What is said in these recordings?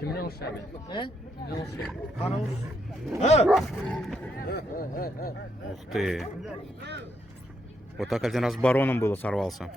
Kimden oluşuyor? He? Kimden oluşuyor? Kanalız. Ух ты. Вот так один раз с бароном было, сорвался.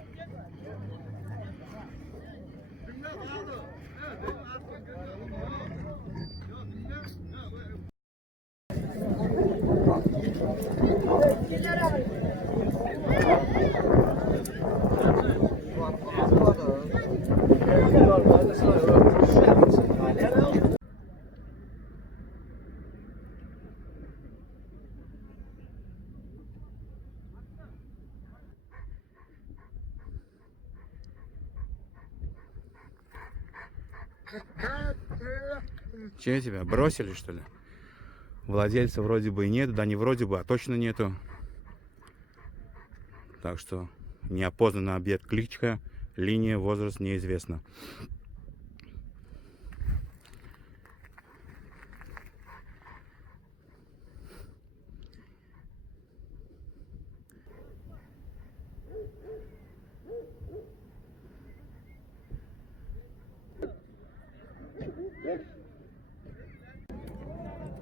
Че тебя, бросили что ли? Владельца вроде бы и нет, да не вроде бы, а точно нету. Так что неопознанный объект, кличка, линия, возраст неизвестно.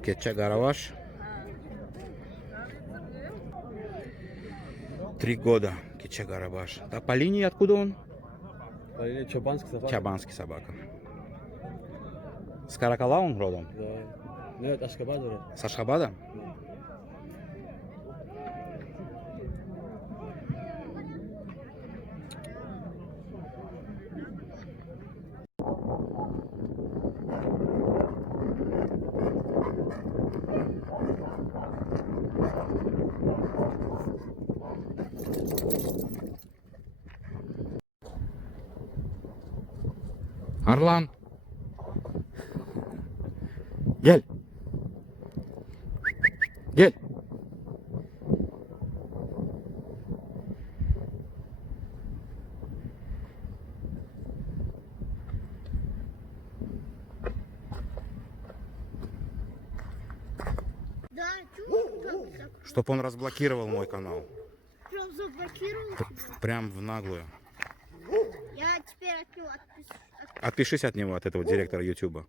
Кетчагараваш. 3 года. Кетчагараваш. А по линии откуда он? По линии Чабанский собака. Чабанский собака. С Каракала он родом? Да. Нет, Ашхабад вроде. С Ашхабада? Арлан. Gel. Gel. Да, чего? Чтоб он разблокировал мой канал. Прям заблокировал? Прям в наглую. Я теперь от него Отпишись от него, от этого директора Ютуба.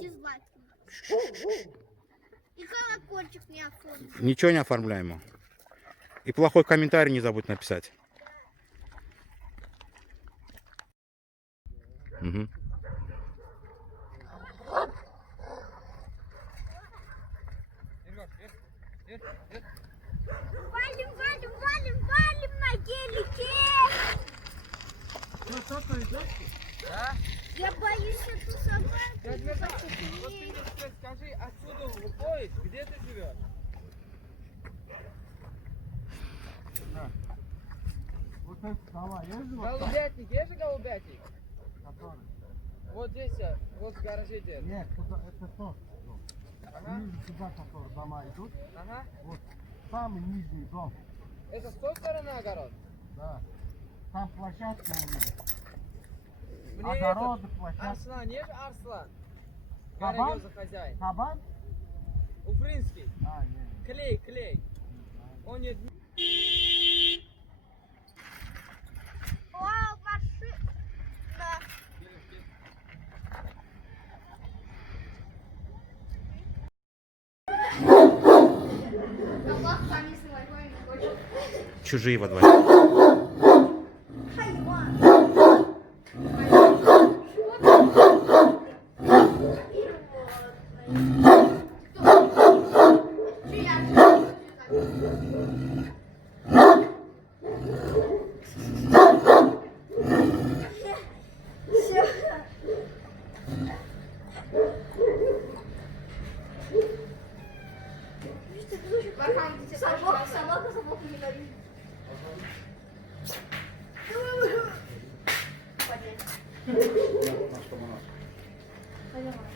дизлайк. И колокольчик не оформил. Ничего не оформляй ему. И плохой комментарий не забудь написать. Угу. Валим, валим, валим, валим на гелике! Да? Я боюсь эту собаку. Скажи, отсюда в поезд, где ты живешь? Вот это сама есть? Голубятник, есть же голубятник? Который? Вот здесь, вот в гараже где. Нет, это тот. Ага. Ниже сюда, которые дома идут. Ага. Вот самый нижний дом. Это с той стороны огород? Да. Там площадка у них. Мне Огороды, этот, площадка. Арслан, есть же Арслан? Кабан? Гарагоза хозяин. Кабан? Уфринский. А, нет. Клей, клей. Он не... О, машина. Чужие во дворе. Собака собаку ненавидит. Поднять. Пойдем.